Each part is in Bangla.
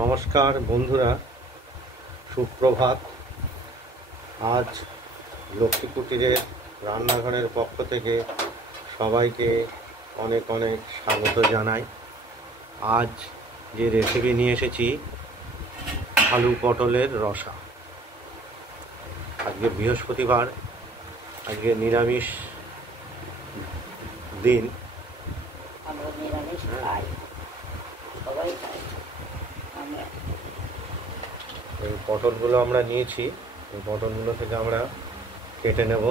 নমস্কার বন্ধুরা, সুপ্রভাত। আজ লক্ষ্মী কুটিরের রান্নাঘরের পক্ষ থেকে সবাইকে অনেক অনেক স্বাগত জানাই। আজ যে রেসিপি নিয়ে এসেছি, আলু পটলের রসা। আজকে বৃহস্পতিবার, আজকে নিরামিষ দিন। এই পটলগুলো আমরা নিয়েছি, এই পটলগুলো থেকে আমরা কেটে নেব।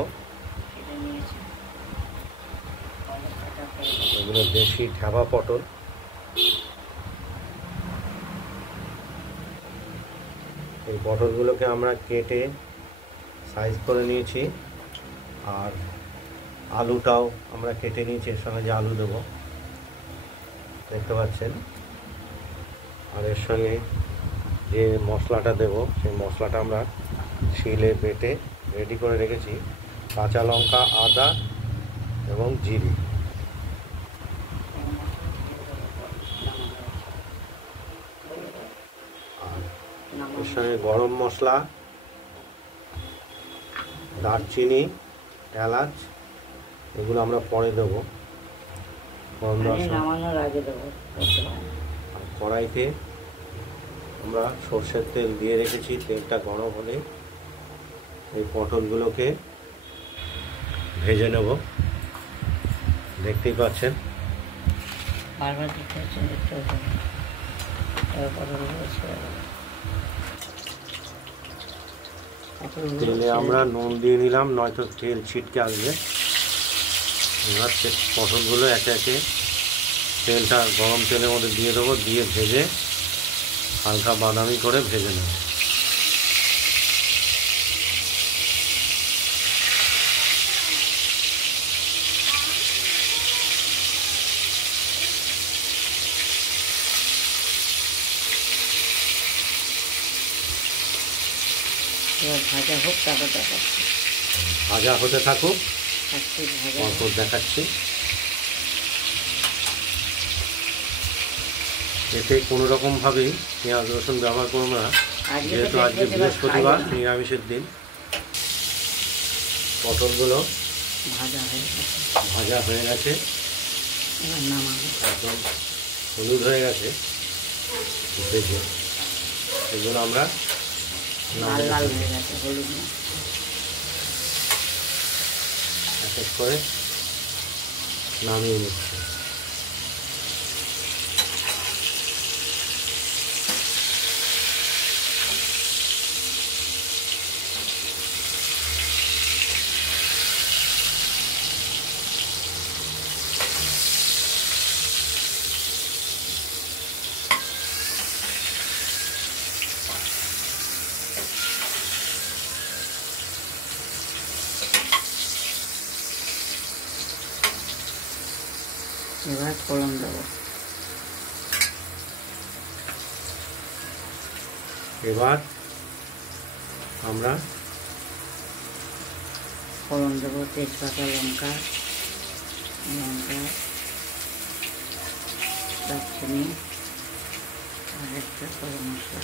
এগুলো দেশি ঢাবা পটল। এই পটলগুলোকে আমরা কেটে সাইজ করে নিয়েছি, আর আলুটাও আমরা কেটে নিয়েছি। এর সঙ্গে যে আলু দেবো দেখতে পাচ্ছেন, আর এর সঙ্গে যে মশলাটা দেব সেই মশলাটা আমরা শিলে বেটে রেডি করে রেখেছি। কাঁচা লঙ্কা, আদা এবং জিরে। আর এর সঙ্গে গরম মশলা, দারচিনি, এলাচ, এগুলো আমরা পরে দেবো। আর কড়াইতে আমরা সর্ষের তেল দিয়ে রেখেছি। তেলটা গরম হলে এই পটলগুলোকে ভেজে নেব। দেখতেই পাচ্ছেন। তেলে আমরা নুন দিয়ে নিলাম, নয়তো তেল ছিটকে আসবে। এবার পটলগুলো একে একে তেলটা গরম তেলের মধ্যে দিয়ে দেবো, দিয়ে ভেজে হালকা বাদামি করে ভেজে নেব। ভাজা হোক, তারপর দেখাচ্ছি। ভাজা হতে থাকুক, তারপর দেখাচ্ছি। এতে কোনো রকমভাবেই পেঁয়াজ রসুন ব্যবহার করবো না, যেহেতু আজকে বৃহস্পতিবার, নিরামিষের দিন। পটলগুলো ভাজা হয়ে গেছে, একদম হলুদ হয়ে গেছে ভেজে। এগুলো আমরা লাল হয়ে গেছে, হলুদ না। এক এক করে নামিয়ে নিচ্ছি। এবার ফোড়ন দেবো। এবার আমরা ফোড়ন দেবো তেজপাতা, লঙ্কা, দারচিনি আর একটা গরম মশলা।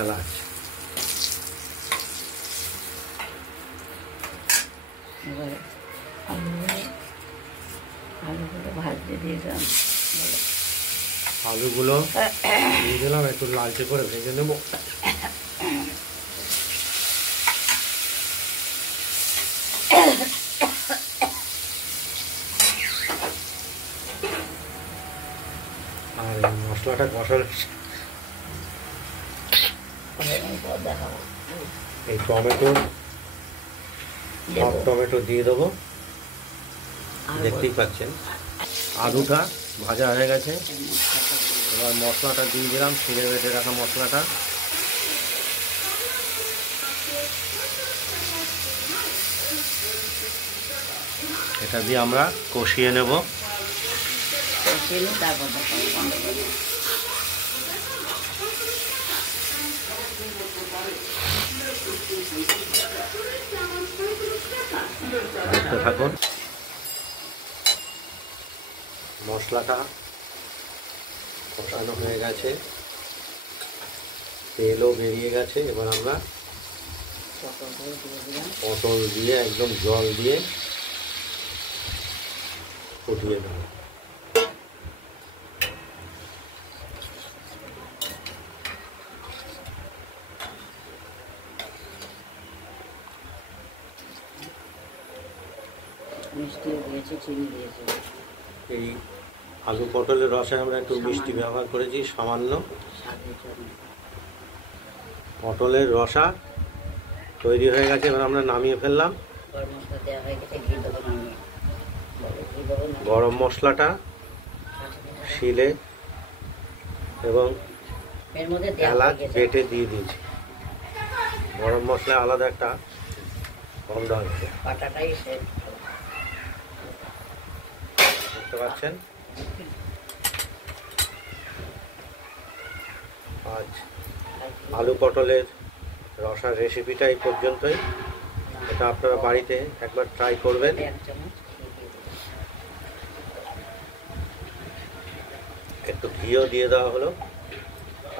এলাচ। এবারে আলুগুলো ভাজতে দিয়েছিলাম, আলুগুলো দিয়ে দিলাম, একটু লালচে করে ভেজে নেব। আর মশলাটা কষানো, এই টমেটো দিয়ে দেবো। দেখতেই পাচ্ছেন আলুটা ভাজা হয়ে গেছে। এবার মশলাটা দিয়ে দিলাম, শিলে বেটে রাখা মশলাটা। এটা দিয়ে আমরা কষিয়ে নেব। তারপর বন্ধ করবো। দেখতে থাকুন। মশলাটা কষানো হয়ে গেছে, তেলও বেরিয়ে গেছে। এবার আমরা পটল দিয়ে একদম জল দিয়ে ফুটিয়ে দেব। মিষ্টিও দিয়েছে, চিনি দিয়েছে। এই আলু পটলের রসে আমরা একটু মিষ্টি ব্যবহার করেছি সামান্য। স্বাদের জন্য। পটলের রসা তৈরি হয়ে গেছে, এবার আমরা নামিয়ে ফেললাম। গরম মশলা দেওয়া হয়ে গেছে, ঘি দেবো নামিয়ে। ঘি দেবো না। গরম মশলাটা শিলে এবং এর মধ্যে দেওয়া এলাচ হয়ে গেছে। বেটে দিয়ে দিয়েছি। গরম মশলায় আলাদা একটা গন্ধ আছে, বাটাটাই সে দেখতে পাচ্ছেন। আজ আলু পটলের রসার রেসিপিটা এই পর্যন্তই। এটা আপনারা বাড়িতে একবার ট্রাই করবেন। 1 চামচ ঘি দিয়ে দেবো। একটু ঘিও দিয়ে দেওয়া হলো।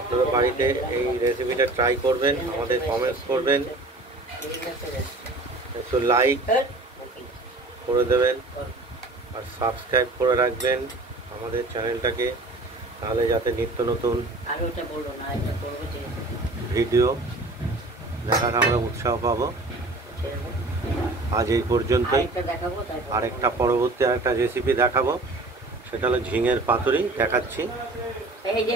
আপনারা বাড়িতে এই রেসিপিটা ট্রাই করবেন, আমাদের কমেন্টস করবেন, একটু লাইক করে দেবেন আর সাবস্ক্রাইব করে রাখবেন আমাদের চ্যানেলটাকে, তাহলে যাতে নিত্য নতুন আর ওটা বলবো না, এটা করবো যে ভিডিও দেখার আমরা উৎসাহ পাবো। আজ এই পর্যন্তই। আরেকটা দেখাবো, তারপর আরেকটা পরবর্তী আরেকটা রেসিপি দেখাবো, সেটা হলো ঝিঙের পাতুরি দেখাচ্ছি। এই যে